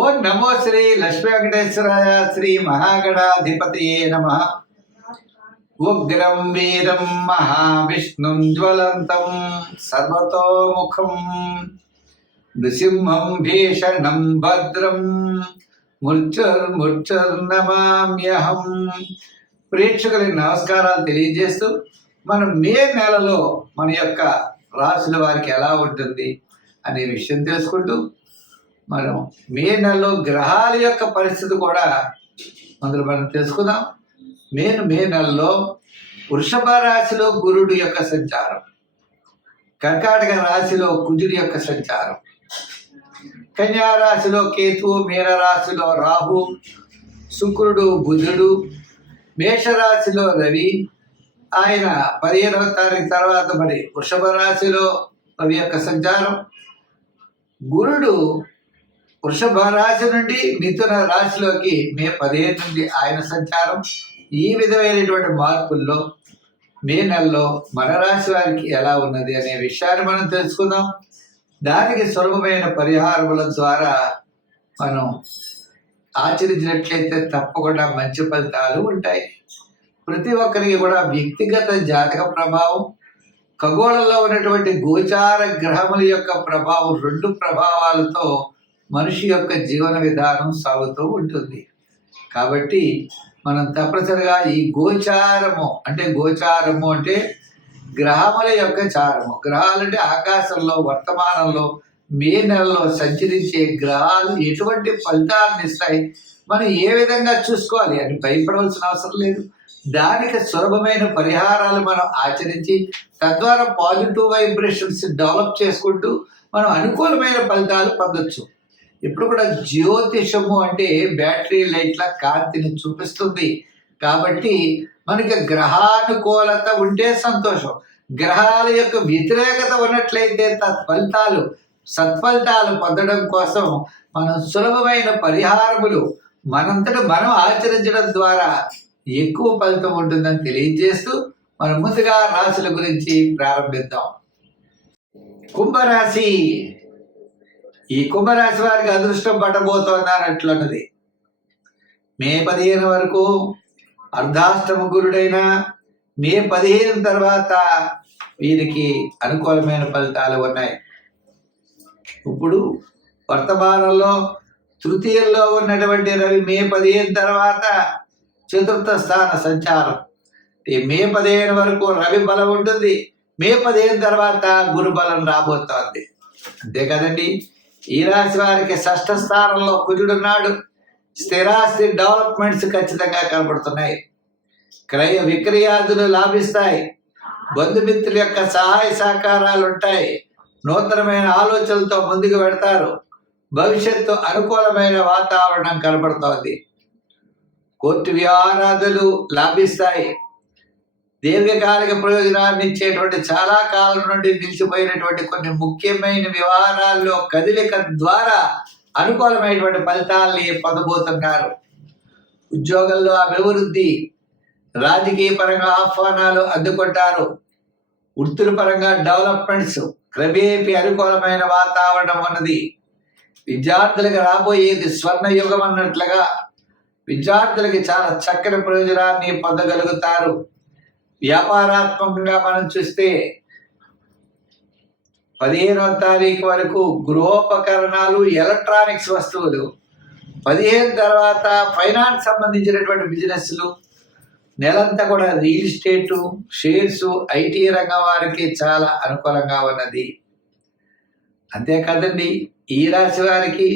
ఓం నమో శ్రీ లక్ష్మీ వెంకటేశ్వరాయ శ్రీ మహాగణాధిపతయే నమః. ఉగ్రం వీరం మహావిష్ణుం జ్వలంతం సర్వతోముఖం నృసింహం భీషణం భద్రం మృత్యుర్నమామ్యహం. ప్రేక్షకులకు నమస్కారాలు తెలియజేస్తూ మనం మే నెలలో మన యొక్క రాశుల వారికి ఎలా ఉంటుంది అనే విషయం తెలుసుకుంటూ మనం మే నెలలో గ్రహాల యొక్క పరిస్థితి కూడా అందులో మనం తెలుసుకుందాం. మే నెలలో వృషభ రాశిలో గురుడు యొక్క సంచారం, కర్కాటక రాశిలో కుజుడి యొక్క సంచారం, కన్యా రాశిలో కేతువు, మీన రాశిలో రాహు, శుక్రుడు, బుధుడు, మేషరాశిలో రవి. ఆయన 15వ తారీఖు తర్వాత మరి వృషభ రాశిలో రవి యొక్క సంచారం. గురుడు వృషభ రాశి నుండి మిథున రాశిలోకి మే 15 నుండి ఆయన సంచారం. ఈ విధమైనటువంటి మార్పుల్లో మే నెలలో మన రాశి వారికి ఎలా ఉన్నది అనే విషయాన్ని మనం తెలుసుకుందాం. దానికి సులభమైన పరిహారముల ద్వారా మనం ఆచరించినట్లయితే తప్పకుండా మంచి ఫలితాలు ఉంటాయి. ప్రతి ఒక్కరికి కూడా వ్యక్తిగత జాతక ప్రభావం, ఖగోళంలో ఉన్నటువంటి గోచార గ్రహముల యొక్క ప్రభావం, 2 ప్రభావాలతో మనిషి యొక్క జీవన విధానం సాగుతూ ఉంటుంది. కాబట్టి మనం తప్పనిసరిగా ఈ గోచారము అంటే గ్రహముల యొక్క చారము. గ్రహాలంటే ఆకాశంలో వర్తమానంలో మే నెలలో సంచరించే గ్రహాలు ఎటువంటి ఫలితాలను ఇస్తాయి, మనం ఏ విధంగా చూసుకోవాలి అని భయపడవలసిన అవసరం లేదు. దానికి సులభమైన పరిహారాలు మనం ఆచరించి తద్వారా పాజిటివ్ వైబ్రేషన్స్ డెవలప్ చేసుకుంటూ మనం అనుకూలమైన ఫలితాలు పొందొచ్చు. ఇప్పుడు కూడా జ్యోతిషము అంటే బ్యాటరీ లైట్ల కాంతిని చూపిస్తుంది. కాబట్టి మనకి గ్రహానుకూలత ఉంటే సంతోషం, గ్రహాల యొక్క వ్యతిరేకత ఉన్నట్లయితే సత్ఫలితాలు పొందడం కోసం మనం సులభమైన పరిహారములు మనంతట మనం ఆచరించడం ద్వారా ఎక్కువ ఫలితం ఉంటుందని తెలియజేస్తూ మనం ముందుగా రాశుల గురించి ప్రారంభిద్దాం. కుంభరాశి. ఈ కుంభరాశి వారికి అదృష్టం పట్టబోతోందన్నట్లున్నది. మే 15 వరకు అర్ధాష్టమ గురుడైన మే 15 తర్వాత వీరికి అనుకూలమైన ఫలితాలు ఉన్నాయి. ఇప్పుడు వర్తమానంలో తృతీయంలో ఉన్నటువంటి రవి మే 15 తర్వాత చతుర్థ స్థాన సంచారం. మే 15 వరకు రవి బలం ఉంటుంది. మే 15 తర్వాత గురు బలం రాబోతోంది. అంతే కదండి. ఈ రాశి వారికి 6వ స్థానంలో కుజుడున్నాడు. స్థిరాస్తి డెవలప్మెంట్స్ ఖచ్చితంగా కనబడుతున్నాయి. క్రయ విక్రయాదులు లాభిస్తాయి. బంధుమిత్రుల యొక్క సహాయ సహకారాలు ఉంటాయి. నూతనమైన ఆలోచనలతో ముందుకు పెడతారు. భవిష్యత్తు అనుకూలమైన వాతావరణం కనబడుతోంది. కోర్టు వ్యవహారాదులు లాభిస్తాయి. దీర్ఘకాలిక ప్రయోజనాన్ని ఇచ్చేటువంటి చాలా కాలం నుండి నిలిచిపోయినటువంటి కొన్ని ముఖ్యమైన వ్యవహారాల్లో కదలిక ద్వారా అనుకూలమైనటువంటి ఫలితాల్ని పొందబోతున్నారు. ఉద్యోగంలో అభివృద్ధి, రాజకీయ పరంగా ఆహ్వానాలు అందుకుంటారు. వృత్తుల పరంగా డెవలప్మెంట్స్, క్రమేపీ అనుకూలమైన వాతావరణం ఉన్నది. విద్యార్థులకు రాబోయేది స్వర్ణ యుగం అన్నట్లుగా విద్యార్థులకి చాలా చక్కని ప్రయోజనాన్ని పొందగలుగుతారు. వ్యాపారాత్మకంగా మనం చూస్తే 15వ తారీఖు వరకు గృహోపకరణాలు, ఎలక్ట్రానిక్స్ వస్తువులు, 15 తర్వాత ఫైనాన్స్ సంబంధించినటువంటి బిజినెస్లు, నెలంతా కూడా రియల్ ఎస్టేటు, షేర్స్, ఐటీ రంగం వారికి చాలా అనుకూలంగా ఉన్నది. అంతేకాదండి, ఈ రాశి వారికి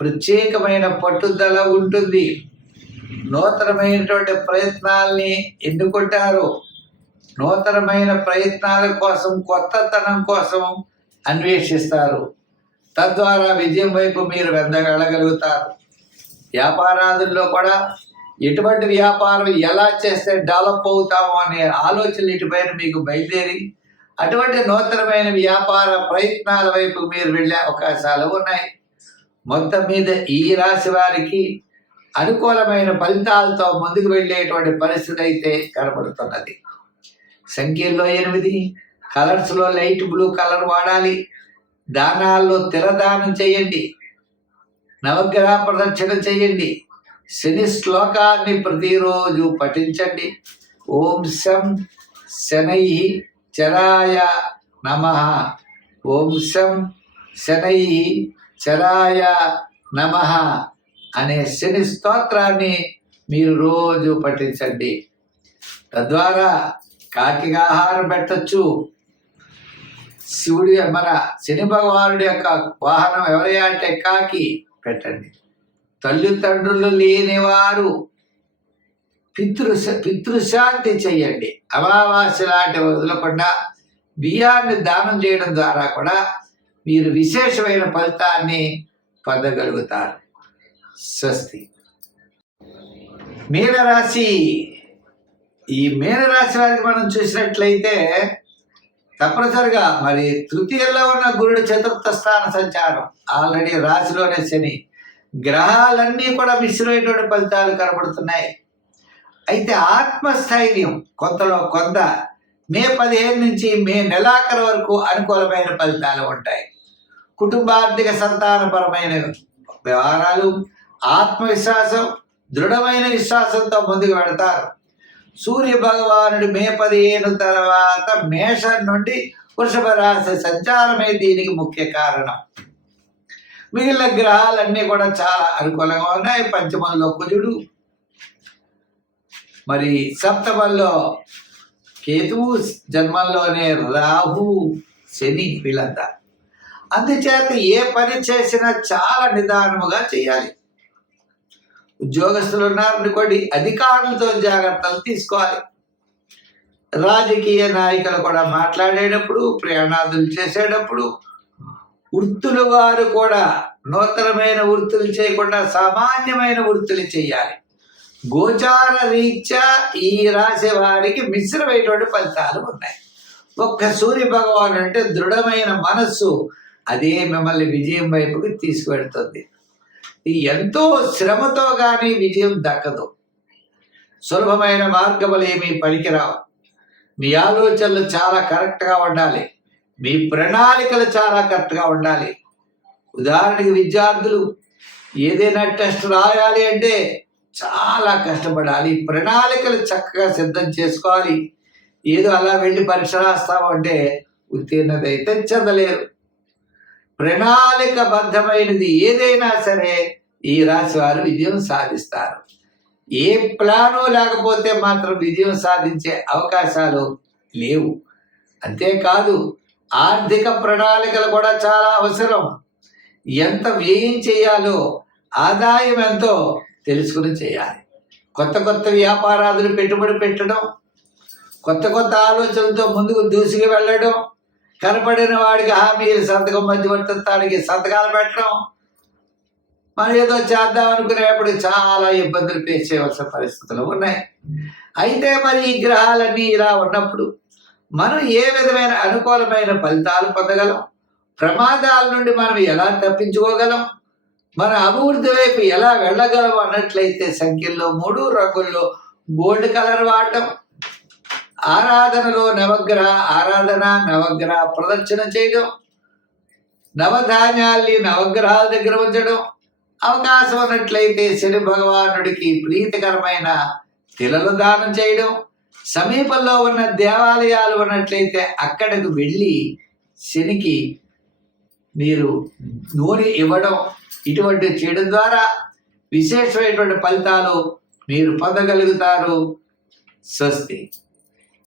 ప్రత్యేకమైన పట్టుదల ఉంటుంది. నూతనమైనటువంటి ప్రయత్నాల్ని ఎన్నుకుంటారు. నూతనమైన ప్రయత్నాల కోసం, కొత్తతనం కోసం అన్వేషిస్తారు. తద్వారా విజయం వైపు మీరు వెళ్ళగలుగుతారు. వ్యాపారాదుల్లో కూడా ఎటువంటి వ్యాపారం ఎలా చేస్తే డెవలప్ అవుతామో అనే ఆలోచనలు ఇటుపైన మీకు బయలుదేరి అటువంటి నూతనమైన వ్యాపార ప్రయత్నాల వైపు మీరు వెళ్ళే అవకాశాలు ఉన్నాయి. మొత్తం మీద ఈ రాశి వారికి అనుకూలమైన ఫలితాలతో ముందుకు వెళ్ళేటువంటి పరిస్థితి అయితే కనబడుతున్నది. సంఖ్యల్లో 8, కలర్స్లో లైట్ బ్లూ కలర్ వాడాలి. దానాల్లో తిలదానం చేయండి. నవగ్రహ ప్రదక్షిణ చేయండి. శని శ్లోకాన్ని ప్రతిరోజు పఠించండి. ఓం శం శనై చరాయ నమః, ఓం శం శనై చరాయ నమః అనే శని స్తోత్రాన్ని మీరు రోజు పఠించండి. తద్వారా కాకికి ఆహారం పెట్టచ్చు. శివుడి మన శని భగవానుడి యొక్క వాహనం ఎవరయ్యా అంటే కాకి, పెట్టండి. తల్లిదండ్రులు లేనివారు పితృశాంతి చెయ్యండి. అమావాస్య లాంటి వదలకుండా బియ్యాన్ని దానం చేయడం ద్వారా కూడా మీరు విశేషమైన ఫలితాన్ని పొందగలుగుతారు. స్వస్తి. మీనరాశి. ఈ మీనరాశి వారికి మనం చూసినట్లయితే తప్పనిసరిగా మరి తృతీయంలో ఉన్న గురుడు చతుర్థ స్థాన సంచారం, ఆల్రెడీ రాశిలోనే శని, గ్రహాలన్నీ కూడా మిశ్రమైనటువంటి ఫలితాలు కనబడుతున్నాయి. అయితే ఆత్మస్థైర్యం కొంతలో కొంత మే 15 నుంచి మే నెలాఖరు వరకు అనుకూలమైన ఫలితాలు ఉంటాయి. కుటుంబార్థిక సంతానపరమైన వ్యవహారాలు, ఆత్మవిశ్వాసం, దృఢమైన విశ్వాసంతో ముందుకు వెడతారు. సూర్య భగవానుడు మే 15 తర్వాత మేషం నుండి వృషభ రాశి సంచారమే దీనికి ముఖ్య కారణం. మిగిలిన గ్రహాలన్నీ కూడా చాలా అనుకూలంగా ఉన్నాయి. పంచమంలో కుజుడు, మరి సప్తమంలో కేతువు, జన్మంలోనే రాహు, శని, వీళ్ళంతా. అందుచేత ఏ పని చేసినా చాలా నిదానముగా చేయాలి. ఉద్యోగస్తులు ఉన్నారనుకోండి, అధికారులతో జాగ్రత్తలు తీసుకోవాలి. రాజకీయ నాయకులు కూడా మాట్లాడేటప్పుడు, ప్రయాణాదులు చేసేటప్పుడు, వృత్తుల వారు కూడా నూతనమైన వృత్తులు చేయకుండా సామాన్యమైన వృత్తులు చేయాలి. గోచార రీత్యా ఈ రాశి వారికి మిశ్రమైనటువంటి ఫలితాలు ఉన్నాయి. ఒక్క సూర్య భగవాన్ అంటే దృఢమైన మనస్సు, అదే మిమ్మల్ని విజయం వైపుకి తీసుకువెడుతుంది. ఎంతో శ్రమతో కానీ విజయం దక్కదు. సులభమైన మార్గములు ఏమీ పనికిరావు. మీ ఆలోచనలు చాలా కరెక్ట్గా ఉండాలి. మీ ప్రణాళికలు చాలా కరెక్ట్గా ఉండాలి. ఉదాహరణకి విద్యార్థులు ఏదైనా టెస్ట్ రాయాలి అంటే చాలా కష్టపడాలి. ప్రణాళికలు చక్కగా సిద్ధం చేసుకోవాలి. ఏదో అలా వెళ్ళి పరీక్ష రాస్తామంటే ఉత్తీర్ణత అయితే చెందలేరు. ప్రణాళికబద్ధమైనది ఏదైనా సరే ఈ రాశి వారు విజయం సాధిస్తారు. ఏ ప్లాను లేకపోతే మాత్రం విజయం సాధించే అవకాశాలు లేవు. అంతేకాదు ఆర్థిక ప్రణాళికలు కూడా చాలా అవసరం. ఎంత వ్యయం చేయాలో, ఆదాయం ఎంతో తెలుసుకుని చేయాలి. కొత్త కొత్త వ్యాపారాదులు పెట్టుబడి పెట్టడం, కొత్త కొత్త ఆలోచనలతో ముందుకు దూసుకు వెళ్ళడం, కనపడిన వాడికి హామీలు సంతకం మధ్యవర్తిత్వానికి సంతకాలు పెట్టడం, మనం ఏదో చేద్దాం అనుకునేప్పుడు చాలా ఇబ్బందులు ఫేస్ చేయవలసిన పరిస్థితులు ఉన్నాయి. అయితే మరి ఈ గ్రహాలన్నీ ఇలా ఉన్నప్పుడు మనం ఏ విధమైన అనుకూలమైన ఫలితాలు పొందగలం? ప్రమాదాల నుండి మనం ఎలా తప్పించుకోగలం? మన అభివృద్ధి వైపు ఎలా వెళ్ళగలం అన్నట్లయితే సంఖ్యల్లో 3 రంగుల్లో గోల్డ్ కలర్ వాడటం, ఆరాధనలో నవగ్రహ ఆరాధన, నవగ్రహ ప్రదక్షిణ చేయడం, నవధాన్యాల్ని నవగ్రహాల దగ్గర ఉంచడం, అవకాశం ఉన్నట్లయితే శని భగవానుడికి ప్రీతికరమైన తిలలు దానం చేయడం, సమీపంలో ఉన్న దేవాలయాలు ఉన్నట్లయితే అక్కడికి వెళ్ళి శనికి మీరు నూనె ఇవ్వడం, ఇటువంటి చేయడం ద్వారా విశేషమైనటువంటి ఫలితాలు మీరు పొందగలుగుతారు. స్వస్తి.